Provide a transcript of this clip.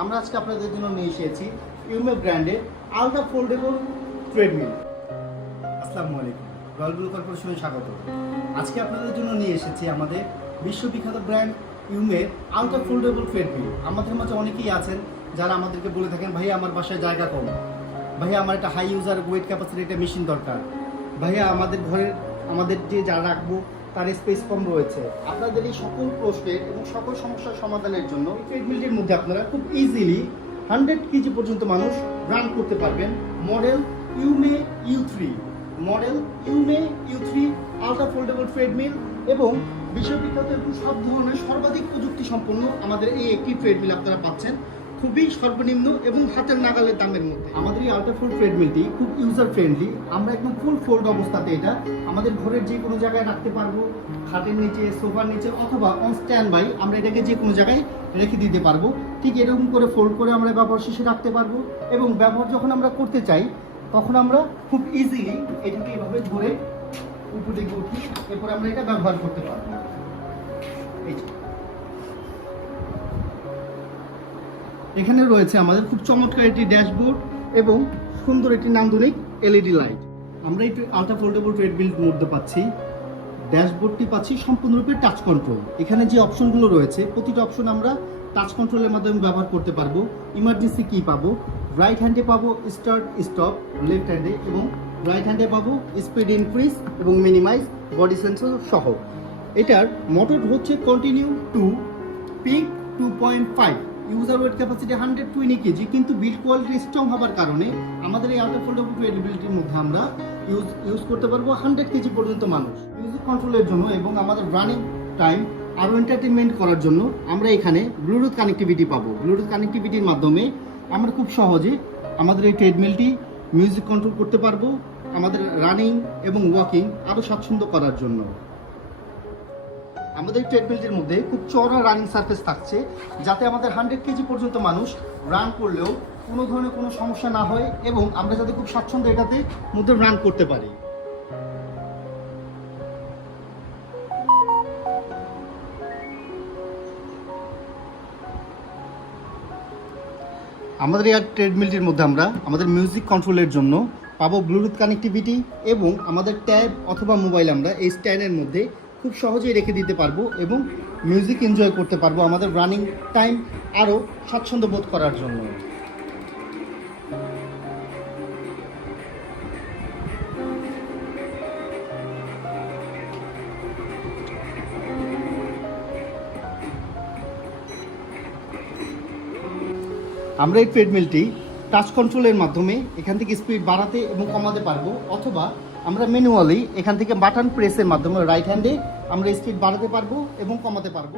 আমরা আজকে আপনাদের জন্য নিয়ে এসেছি ইউমে ব্র্যান্ডের আলট্রা ফোল্ডেবল ট্রেডমিল। আসসালামু আলাইকুম, রয়্যাল ব্লু কর্পোরেশনে স্বাগত। আজকে আপনাদের জন্য নিয়ে এসেছি আমাদের বিশ্ববিখ্যাত ব্র্যান্ড ইউমের আলট্রা ফোল্ডেবল ট্রেডমিল। আমাদের মাঝে অনেকেই আছেন যারা আমাদেরকে বলে থাকেন, ভাইয়া আমার বাসায় জায়গা কম, ভাইয়া আমার একটা হাই ইউজার ওয়েট ক্যাপাসিটি একটা মেশিন দরকার, ভাইয়া আমাদের ঘরের আমাদের যে যা রাখবো তার স্পেস কম রয়েছে। আপনাদের এই সকল প্রশ্নের এবং সকল সমস্যার সমাধানের জন্য ট্রেডমিলটির মধ্যে আপনারা খুব ইজিলি 100 কেজি পর্যন্ত মানুষ রান করতে পারবেন। মডেল ইউমে U3, মডেল ইউমে U3 আলট্রা ফোল্ডেবল ট্রেডমিল এবং বিশ্ববিখ্যাত এবং সব ধরনের সর্বাধিক প্রযুক্তি সম্পন্ন আমাদের এই একটি ট্রেডমিল আপনারা পাচ্ছেন খুবই সর্বনিম্ন এবং হাতের নাগালের দামের মধ্যে। আমাদের এই আলট্রা ফোল্ড ট্রেডমিলটি খুব ইউজার ফ্রেন্ডলি। আমরা একদম ফুল ফোল্ড অবস্থাতে এটা আমাদের ঘরের যে কোনো জায়গায় রাখতে পারবো, খাটের নিচে, সোফার নিচে অথবা অন স্ট্যান্ড বাই আমরা এটাকে যে কোনো জায়গায় রেখে দিতে পারবো। ঠিক এরকম করে ফোল্ড করে আমরা ব্যবহার শেষে রাখতে পারবো এবং ব্যবহার যখন আমরা করতে চাই তখন আমরা খুব ইজিলি এটাকে এভাবে ধরে উপর দিকে উঠি, এরপর আমরা এটা ব্যবহার করতে পারবো। এই এখানে রয়েছে আমাদের খুব চমৎকার একটি ড্যাশবোর্ড এবং সুন্দর একটি নান্দনিক এলইডি লাইট। আমরা এই আলট্রা ফোল্ডেবল ট্রেডমিলের মধ্যে পাচ্ছি ড্যাশবোর্ডটি পাচ্ছি সম্পূর্ণরূপে টাচ কন্ট্রোল। এখানে যে অপশনগুলো রয়েছে প্রতিটা অপশন আমরা টাচ কন্ট্রোলের মাধ্যমে ব্যবহার করতে পারবো। ইমার্জেন্সি কি পাবো, রাইট হ্যান্ডে পাবো স্টার্ট স্টপ, লেফট হ্যান্ডে এবং রাইট হ্যান্ডে পাবো স্পিড ইনক্রিজ এবং মিনিমাইজ, বডি সেন্সর সহ। এটার মোটর হচ্ছে continue to peak 2.5, user weight capacity 120 kg, কিন্তু বিল্ড কোয়ালিটি স্ট্রং হওয়ার কারণে আমাদের এই আলট্রা ফোল্ডেবল ট্রেডমিলটির মধ্যে আমরা ইউজ করতে পারবো 100 কেজি পর্যন্ত মানুষ। মিউজিক কন্ট্রোলের জন্য এবং আমাদের রানিং টাইম আরও এন্টারটেনমেন্ট করার জন্য আমরা এখানে ব্লুটুথ কানেক্টিভিটি পাবো। ব্লুটুথ কানেক্টিভিটির মাধ্যমে আমরা খুব সহজে আমাদের এই ট্রেডমিলটি মিউজিক কন্ট্রোল করতে পারবো আমাদের রানিং এবং ওয়াকিং আরও স্বাচ্ছন্দ্য করার জন্য। আমাদের ট্রেডমিলটির মধ্যে খুব চওড়া রানিং সারফেস থাকছে যাতে আমাদের 100 কেজি পর্যন্ত মানুষ রান করলেও কোনো ধরনের কোনো সমস্যা না হয় এবং আমরা যাতে খুব স্বাচ্ছন্দ্য এটাতে মধ্যে রান করতে পারি। আমাদের এই ট্রেডমিলটির মধ্যে আমরা আমাদের মিউজিক কন্ট্রোলের জন্য পাবো ব্লুটুথ কানেক্টিভিটি এবং আমাদের ট্যাব অথবা মোবাইল আমরা এই স্ট্যান্ডের মধ্যে খুব সহজেই রেখে দিতে পারবো এবং মিউজিক এনজয় করতে পারবো আমাদের রানিং টাইম আরও স্বাচ্ছন্দ্য বোধ করার জন্য। আমরা এই ট্রেডমিলটি টাচ কন্ট্রোলের মাধ্যমে এখান থেকে স্পিড বাড়াতে এবং কমাতে পারবো, অথবা আমরা ম্যানুয়ালি এখান থেকে বাটন প্রেসের মাধ্যমে রাইট হ্যান্ডে আমরা স্পিড বাড়াতে পারবো এবং কমাতে পারবো।